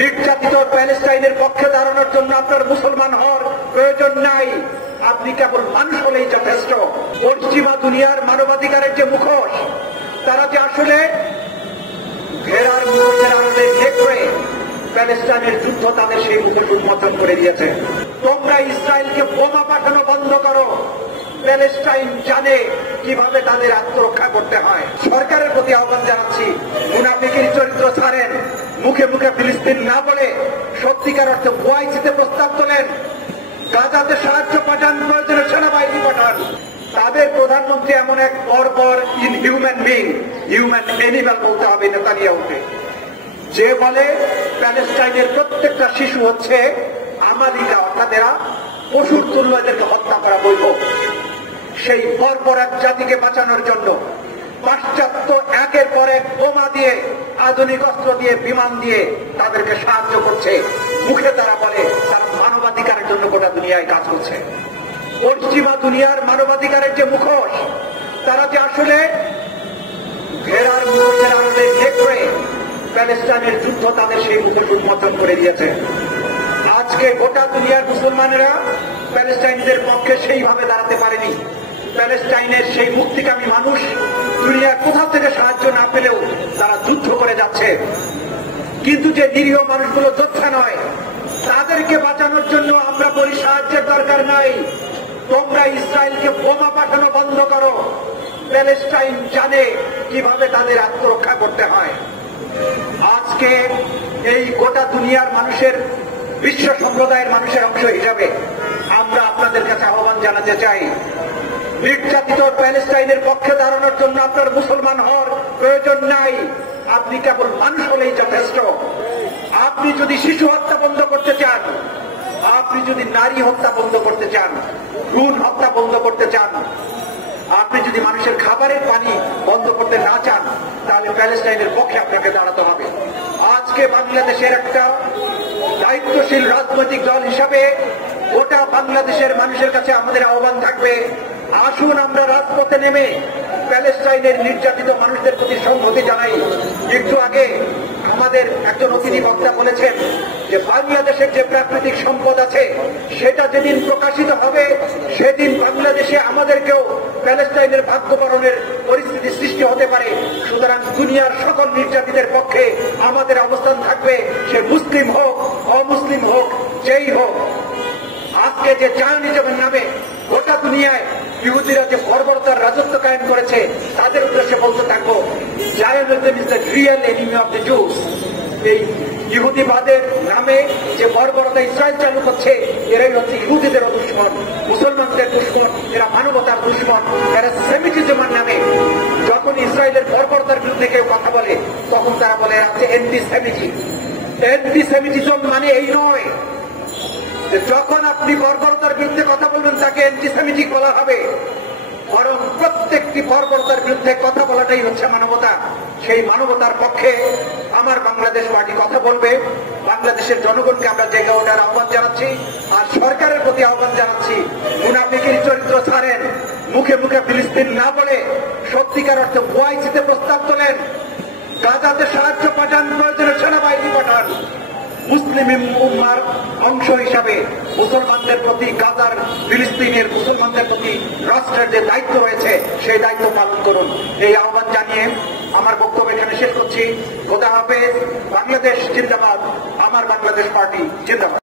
নির্যাতিত প্যালেস্টাইনের পক্ষে দাঁড়ানোর জন্য আপনার মুসলমান হওয়ার প্রয়োজন নাই। আপনি কেবল মানুষ হলেই যথেষ্ট। পশ্চিমা দুনিয়ার মানবাধিকারের যে মুখোশ, তারা যে আসলে ঘেরার মুখোশের আড়ালে ঢেকে প্যালেস্টাইনের যুদ্ধ তাদের সেই মুখোশ উন্মোচন করে দিয়েছে। তোমরা ইসরায়েলকে বোমা পাঠানো বন্ধ করো। প্যালেস্টাইন জানে কিভাবে তাদের আত্মরক্ষা করতে হয়। সরকারের প্রতি আহ্বান জানাচ্ছি, মুনাফিকের চরিত্র ছাড়েন, মুখে মুখে ফিলিস্তিন না বলে সত্যিকার অর্থে ওআইসিতে প্রস্তাব তোলেন, গাজাতে সাহায্য পাঠান, প্রয়োজনে সেনাবাহিনী পাঠান। তাদের প্রধানমন্ত্রী এমন এক বর্বর ইনহিউম্যান বিং, হিউম্যান অ্যানিমাল বলতে হবে নেতানিয়াহুকে, যে বলে প্যালেস্টাইনের প্রত্যেকটা শিশু হচ্ছে আমালিকা, অর্থাৎ এরা পশুর তুল্য, এদেরকে হত্যা করা বৈধ। সেই বর্বর এক জাতিকে বাঁচানোর জন্য পাশ্চাত্য একের পর এক বোমা দিয়ে, আধুনিক অস্ত্র দিয়ে, বিমান দিয়ে তাদেরকে সাহায্য করছে। মুখে তারা বলে তারা মানবাধিকারের জন্য গোটা দুনিয়ায় কাজ করছে। পশ্চিমা দুনিয়ার মানবাধিকারের যে মুখোশ, তারা যে আসলে ঘেরার মুখোশের আড়ালে ঢেকে প্যালেস্টাইনের যুদ্ধ তাদের সেই মুখোশ উন্মোচন করে দিয়েছে। আজকে গোটা দুনিয়ার মুসলমানেরা প্যালেস্টাইনদের পক্ষে সেইভাবে দাঁড়াতে পারেনি। প্যালেস্টাইনের সেই মুক্তিকামী মানুষ দুনিয়ার কোথাও থেকে সাহায্য না পেলেও তারা যুদ্ধ করে যাচ্ছে। কিন্তু যে নিরীহ মানুষগুলো যোদ্ধা নয়, তাদেরকে বাঁচানোর জন্য আমরা বলি সাহায্যের দরকার নাই। তোমরা ইসরায়েলকে বোমা পাঠানো বন্ধ করো। প্যালেস্টাইন জানে কিভাবে তাদের আত্মরক্ষা করতে হয়। আজকে এই গোটা দুনিয়ার মানুষের, বিশ্ব সম্প্রদায়ের মানুষের অংশ হিসাবে আমরা আপনাদের কাছে আহ্বান জানাতে চাই, নির্যাতিত প্যালেস্টাইনের পক্ষে দাঁড়ানোর জন্য আপনার মুসলমান হওয়ার প্রয়োজন নাই। আপনি কেবল মানুষ হলেই যথেষ্ট। আপনি যদি শিশু হত্যা বন্ধ করতে চান, আপনি যদি নারী হত্যা বন্ধ করতে চান, ভ্রূণ হত্যা বন্ধ করতে চান, আপনি যদি মানুষের খাবারের পানি বন্ধ করতে না চান, তাহলে প্যালেস্টাইনের পক্ষে আপনাকে দাঁড়াতে হবে। আজকে বাংলাদেশের একটা দায়িত্বশীল রাজনৈতিক দল হিসাবে গোটা বাংলাদেশের মানুষের কাছে আমাদের আহ্বান থাকবে, আসুন আমরা রাজপথে নেমে প্যালেস্টাইনের নির্যাতিত মানুষদের প্রতি সংহতি জানাই। একটু আগে আমাদের একজন অতিথি বক্তা বলেছেন যে বাংলাদেশের যে প্রাকৃতিক সম্পদ আছে সেটা যেদিন প্রকাশিত হবে সেদিন বাংলাদেশে আমাদেরকেও প্যালেস্টাইনের ভাগ্যবরণের পরিস্থিতি সৃষ্টি হতে পারে। সুতরাং দুনিয়ার সকল নির্যাতিতের পক্ষে আমাদের অবস্থান থাকবে, সে মুসলিম হোক, অমুসলিম হোক, যেই হোক। আজকে যে জায়নিজমের নামে গোটা দুনিয়ায় ইহুদিরা যে বর্বরতার রাজত্ব কায়েম করেছে, তাদের উদ্দেশ্যে বলতে থাকবো, Zionism is the real enemy of the Jews. এই ইহুদিবাদের নামে যে বর্বরতা ইসরায়েল চালু করছে, এরাই হচ্ছে ইহুদিদের দুশ্মন, মুসলমানদের দুশ্মন, এরা মানবতার দুশ্মন। এরা সেমিটিজমের নামে যখন ইসরায়েলের বর্বরতার বিরুদ্ধে কেউ কথা বলে, তখন তারা বলে আছে এন্টিসেমিটিজম। এন্টিসেমিটিজম মানে এই নয় যখন আপনি বর্বরতার বিরুদ্ধে কথা বলবেন তাকে অ্যান্টিসেমিটিক বলা হবে, বরং প্রত্যেকটি বর্বরতার বিরুদ্ধে কথা বলাটাই হচ্ছে মানবতা। সেই মানবতার পক্ষে আমার বাংলাদেশ পার্টি কথা বলবে। বাংলাদেশের জনগণকে আমরা জেগে ওঠার আহ্বান জানাচ্ছি, আর সরকারের প্রতি আহ্বান জানাচ্ছি, মুনাফিকের চরিত্র ছাড়েন, মুখে মুখে ফিলিস্তিন না বলে সত্যিকার অর্থে ওআইসিতে প্রস্তাব তোলেন, গাজাতে সাহায্য পাঠান, প্রয়োজনে সেনাবাহিনী পাঠান। মুসলিম উম্মার অংশ হিসাবে মুসলমানদের প্রতি, গাজার ফিলিস্তিনের মুসলমানদের প্রতি রাষ্ট্রের যে দায়িত্ব রয়েছে সেই দায়িত্ব পালন করুন। এই আহ্বান জানিয়ে আমার বক্তব্য এখানে শেষ করছি। খোদা হাফেজ। বাংলাদেশ জিন্দাবাদ। আমার বাংলাদেশ পার্টি জিন্দাবাদ।